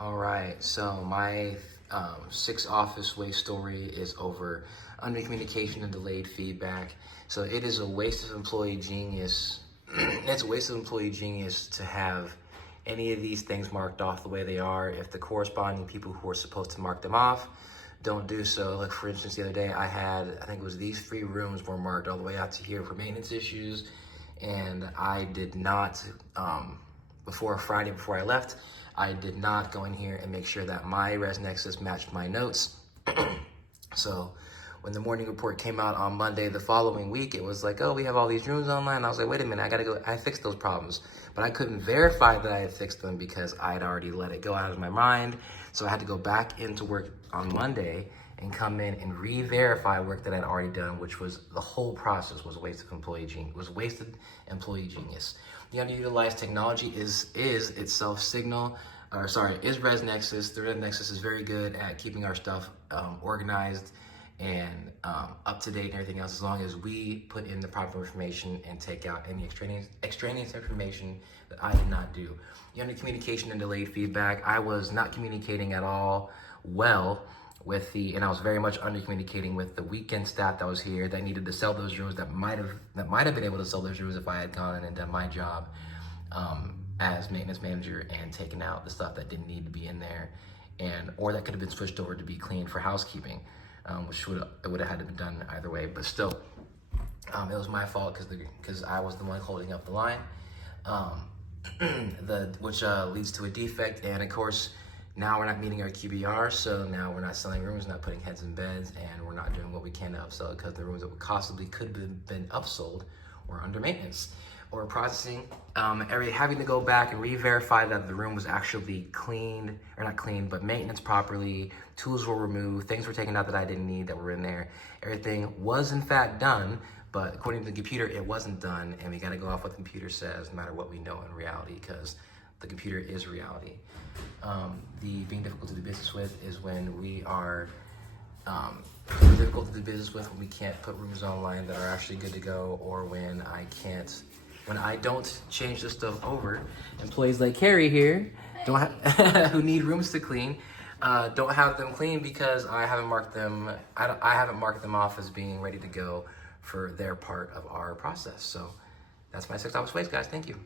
All right, so my 6 office waste story is over under communication and delayed feedback. So it is a waste of employee genius. It's a waste of employee genius to have any of these things marked off the way they are if the corresponding people who are supposed to mark them off don't do so. Like for instance, the other day I think it was these 3 rooms were marked all the way out to here for maintenance issues, and I did not, Friday before I left, I did not go in here and make sure that my ResNexus matched my notes. So when the morning report came out on Monday the following week, it was like, oh, we have all these rooms online. I was like, wait a minute, I gotta go, I fixed those problems. But I couldn't verify that I had fixed them because I had already let it go out of my mind. So I had to go back into work on Monday and come in and re-verify work that I'd already done, which was, the whole process was a waste of employee genius, was wasted employee genius. The underutilized technology is itself Signal, is ResNexus. The ResNexus is very good at keeping our stuff organized and up to date and everything else, as long as we put in the proper information and take out any extraneous information that I did not do. The under communication and delayed feedback, I was not communicating at all well with and I was very much under communicating with the weekend staff that was here that needed to sell those rooms, that might have been able to sell those rooms if I had gone in and done my job as maintenance manager and taken out the stuff that didn't need to be in there, or that could have been switched over to be cleaned for housekeeping, which would have had to be done either way. But still, it was my fault because I was the one holding up the line, which leads to a defect. And of course, now we're not meeting our QBR, so now we're not selling rooms, not putting heads in beds, and we're not doing what we can to upsell because the rooms that possibly could have been upsold were under maintenance or processing. Having to go back and re-verify that the room was actually cleaned, or not cleaned, but maintenance properly, tools were removed, things were taken out that I didn't need that were in there. Everything was in fact done, but according to the computer, it wasn't done, and we gotta go off what the computer says, no matter what we know in reality, because the computer is reality. The being difficult to do business with is when we are difficult to do business with when we can't put rooms online that are actually good to go, or when I don't change this stuff over. Employees like Carrie here who need rooms to clean, don't have them clean because I haven't marked them. I haven't marked them off as being ready to go for their part of our process. So that's my 6 office waste, guys. Thank you.